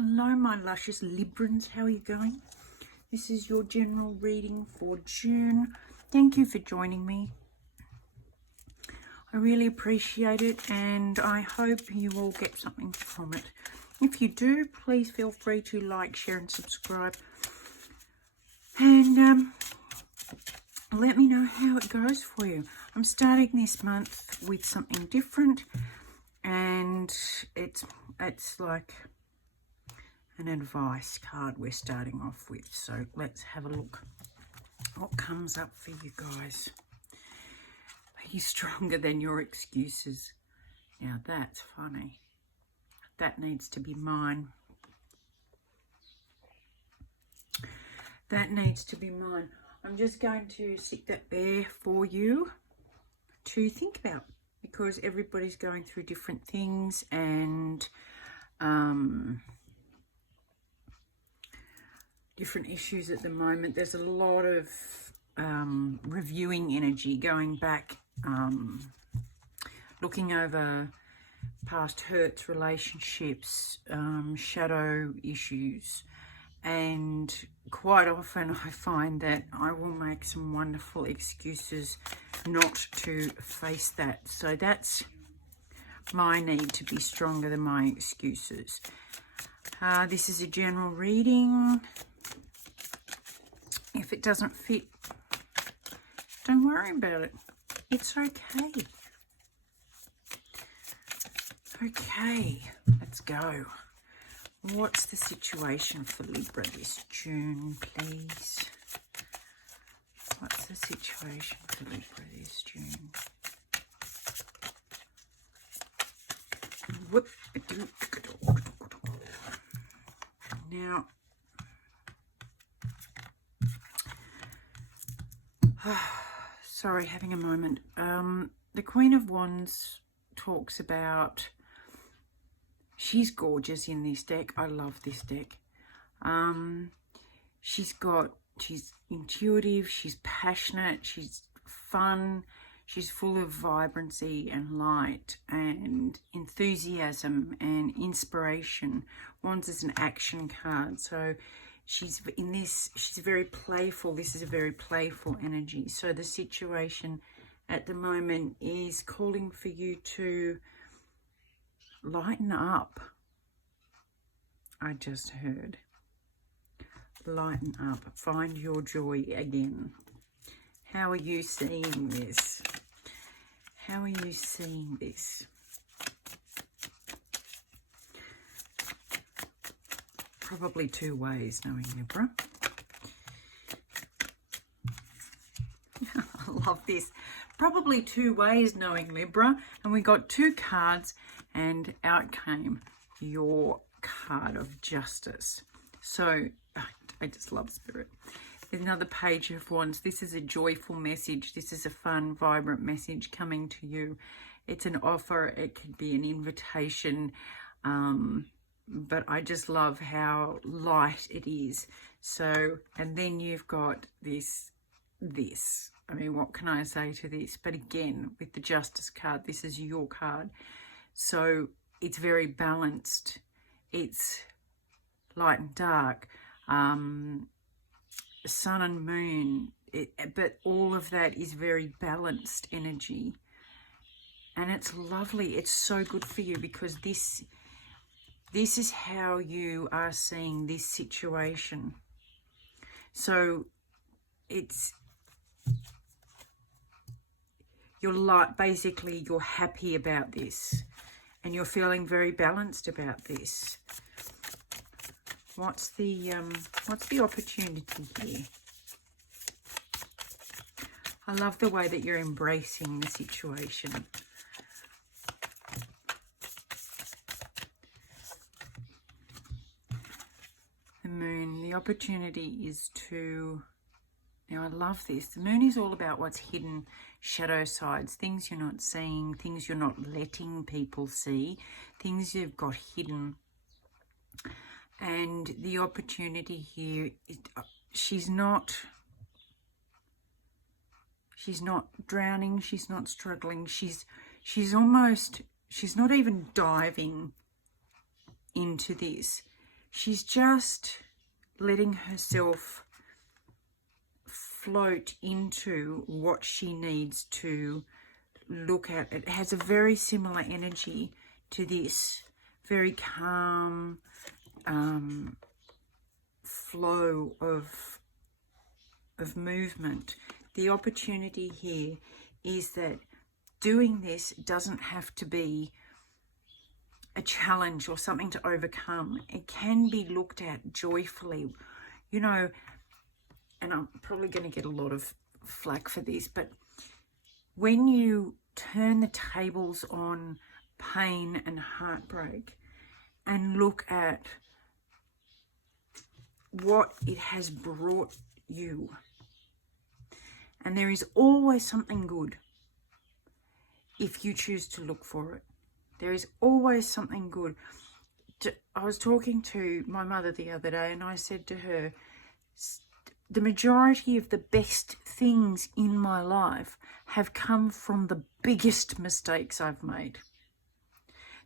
Hello my luscious Librans, how are you going? This is your general reading for June. Thank you for joining me. I really appreciate it and I hope you all get something from it. If you do, please feel free to like, share and subscribe. And let me know how it goes for you. I'm starting this month with something different and it's like an advice card we're starting off with. So let's have a look what comes up for you guys. Are you stronger than your excuses? Now that's funny. That needs to be mine. That needs to be mine. I'm just going to stick that there for you to think about, because everybody's going through different things and different issues at the moment. There's a lot of reviewing energy, going back, looking over past hurts, relationships, shadow issues, and quite often I find that I will make some wonderful excuses not to face that. So that's my need to be stronger than my excuses. This is a general reading. If it doesn't fit, don't worry about it. It's okay. Okay, let's go. What's the situation for Libra this June, please? What's the situation for Libra this June? Now, sorry, having a moment. The Queen of Wands talks about, she's gorgeous in this deck. I love this deck. She's intuitive, she's passionate, she's fun, she's full of vibrancy and light and enthusiasm and inspiration. Wands is an action card, so she's very playful. This is a very playful energy. So the situation at the moment is calling for you to lighten up. I just heard. Lighten up. Find your joy again. How are you seeing this? How are you seeing this? Probably two ways, knowing Libra. I love this. Probably two ways, knowing Libra. And we got two cards and out came your card of justice. So I just love Spirit. There's another page of wands. This is a joyful message. This is a fun, vibrant message coming to you. It's an offer. It could be an invitation. But I just love how light it is. So, and then you've got this. I mean, what can I say to this? But again, with the Justice card, this is your card. So it's very balanced. It's light and dark. Sun and moon. But all of that is very balanced energy. And it's lovely. It's so good for you, because this is how you are seeing this situation. So basically you're happy about this and you're feeling very balanced about this. What's the opportunity here? I love the way that you're embracing the situation. The moon, the opportunity is to, now I love this. The moon is all about what's hidden, shadow sides, things you're not seeing, things you're not letting people see, things you've got hidden. And the opportunity here, she's not drowning, she's not struggling, she's not even diving into this. she's just letting herself float into what she needs to look at. It has a very similar energy to this, very calm flow of movement. The opportunity here is that doing this doesn't have to be a challenge or something to overcome. It can be looked at joyfully, you know. And I'm probably going to get a lot of flack for this, but when you turn the tables on pain and heartbreak and look at what it has brought you, and there is always something good if you choose to look for it. There is always something good. I was talking to my mother the other day, and I said to her, the majority of the best things in my life have come from the biggest mistakes I've made.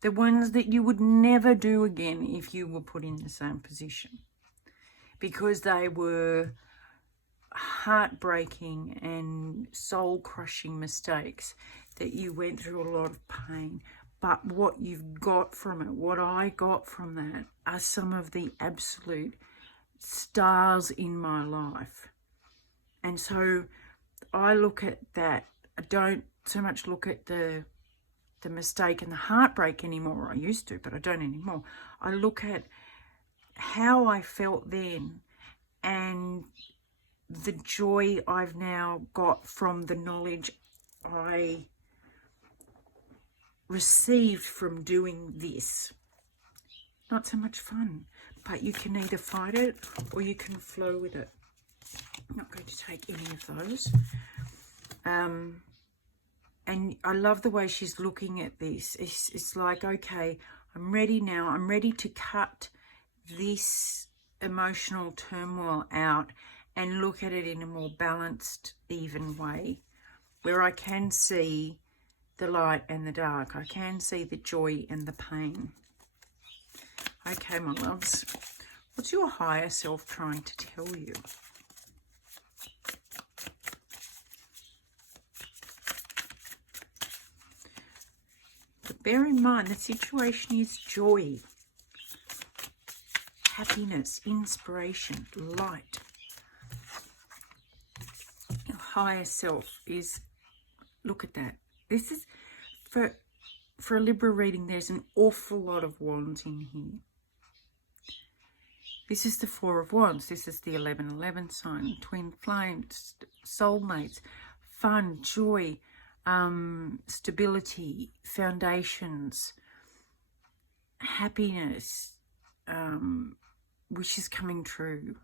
The ones that you would never do again if you were put in the same position. Because they were heartbreaking and soul-crushing mistakes that you went through a lot of pain. But what you've got from it, what I got from that, are some of the absolute stars in my life. And so I look at that. I don't so much look at the mistake and the heartbreak anymore. I used to, but I don't anymore. I look at how I felt then and the joy I've now got from the knowledge I received from doing this. Not so much fun, but you can either fight it or you can flow with it. I'm not going to take any of those. And I love the way she's looking at this. It's like, okay, I'm ready now. I'm ready to cut this emotional turmoil out and look at it in a more balanced, even way, where I can see the light and the dark. I can see the joy and the pain. Okay, my loves, what's your higher self trying to tell you? But bear in mind, the situation is joy, happiness, inspiration, light. Your higher self is, look at that. This is, for a Libra reading, there's an awful lot of wands in here. This is the Four of Wands. This is the 11-11 sign, twin flames, soulmates, fun, joy, stability, foundations, happiness, wishes coming true.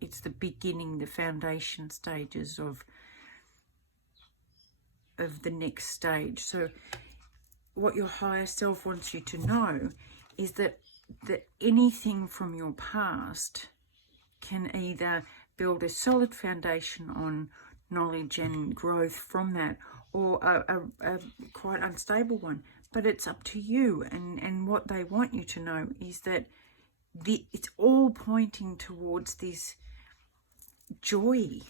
It's the beginning, the foundation stages of the next stage. So what your higher self wants you to know is that anything from your past can either build a solid foundation on knowledge and growth from that, or a quite unstable one. But it's up to you. And what they want you to know is that it's all pointing towards this joy.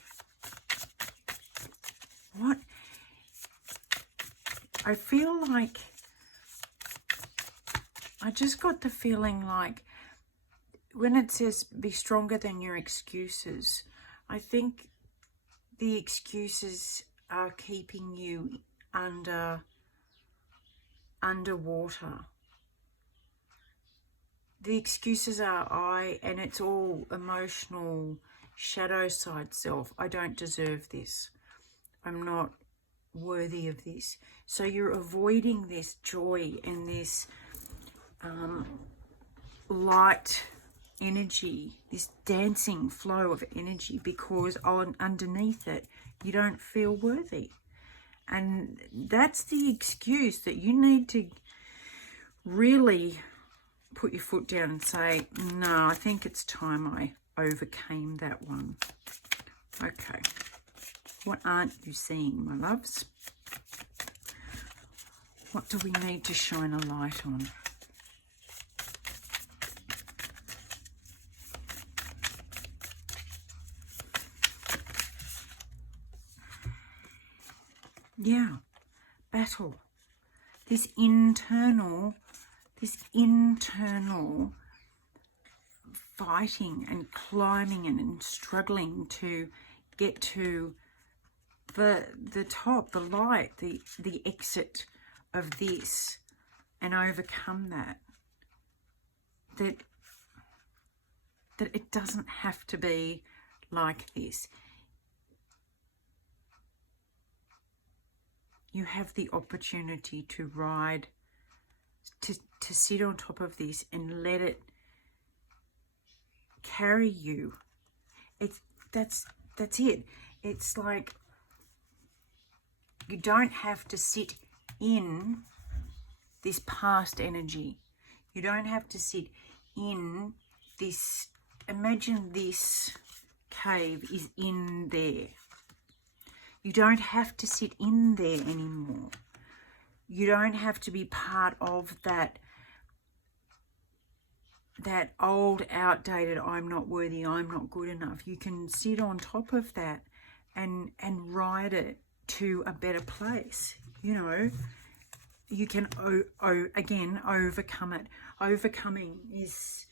What? I feel like, I just got the feeling like when it says be stronger than your excuses, I think the excuses are keeping you underwater. The excuses are and it's all emotional shadow side self. I don't deserve this. I'm not worthy of this. So you're avoiding this joy and this light energy, this dancing flow of energy, because underneath it you don't feel worthy. And that's the excuse that you need to really put your foot down and say, no, I think it's time I overcame that one. Okay, what aren't you seeing, my loves? What do we need to shine a light on? battle. This internal fighting and climbing and struggling to get to the top, the light, the exit of this, and overcome that it doesn't have to be like this. You have the opportunity to ride, to sit on top of this and let it carry you. That's it. It's like you don't have to sit in this past energy. You don't have to sit in this. Imagine this cave is in there. You don't have to sit in there anymore. You don't have to be part of that old, outdated, I'm not worthy, I'm not good enough. You can sit on top of that and ride it to a better place. You know, you can, again, overcome it. Overcoming is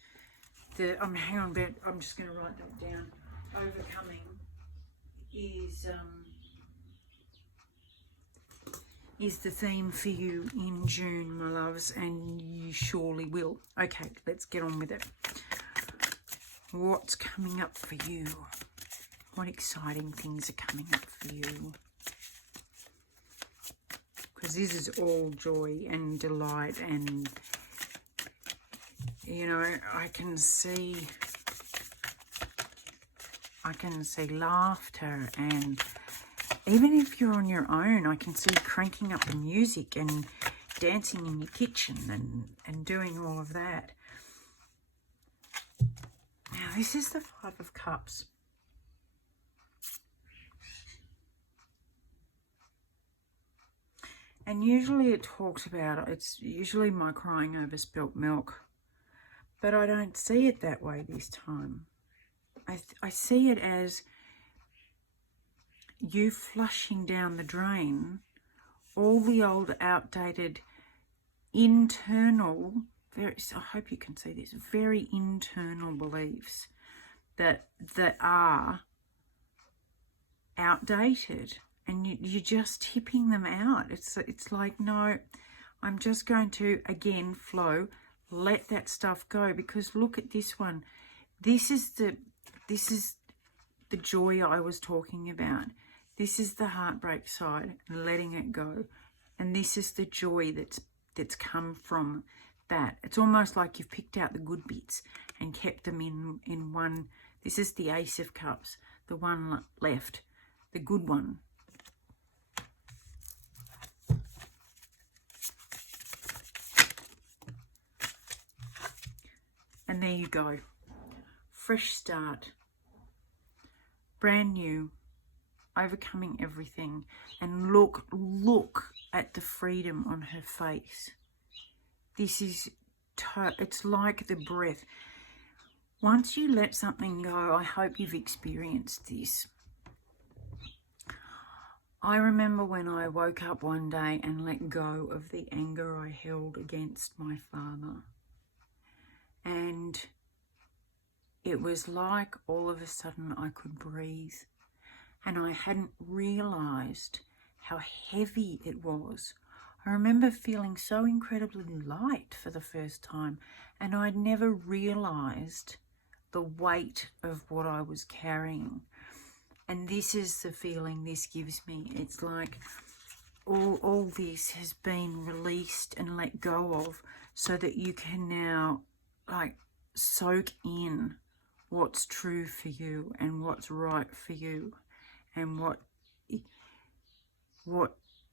hang on a bit, I'm just going to write that down. Overcoming is the theme for you in June, my loves, and you surely will. Okay, let's get on with it. What's coming up for you? What exciting things are coming up for you? Because this is all joy and delight, and you know, I can see laughter, and even if you're on your own, I can see cranking up the music and dancing in your kitchen and doing all of that. Now, this is the Five of Cups. And usually it talks about, it's usually my crying over spilt milk. But I don't see it that way this time. I see it as you flushing down the drain all the old, outdated, internal, I hope you can see this, very internal beliefs that are outdated, and you're just tipping them out. It's like, no, I'm just going to, again, flow, let that stuff go, because look at this one. This is the joy I was talking about. This is the heartbreak side and letting it go. And this is the joy that's come from that. It's almost like you've picked out the good bits and kept them in one. This is the Ace of Cups, the one left, the good one. And there you go. Fresh start. Brand new. Overcoming everything. And look at the freedom on her face. This is, it's like the breath. Once you let something go, I hope you've experienced this. I remember when I woke up one day and let go of the anger I held against my father. And it was like all of a sudden I could breathe. And I hadn't realised how heavy it was. I remember feeling so incredibly light for the first time, and I'd never realised the weight of what I was carrying. And this is the feeling this gives me. It's like all this has been released and let go of, so that you can now like soak in what's true for you and what's right for you and what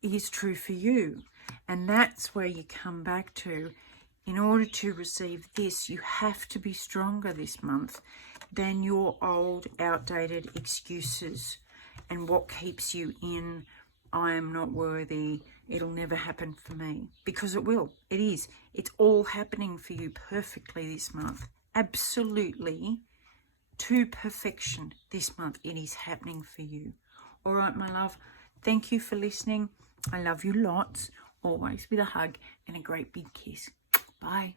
is true for you. And that's where you come back to. In order to receive this, you have to be stronger this month than your old, outdated excuses and what keeps you in, I am not worthy, it'll never happen for me. Because it will. It is. It's all happening for you perfectly this month. Absolutely to perfection this month. It is happening for you. All right, my love. Thank you for listening. I love you lots, always with a hug and a great big kiss. Bye.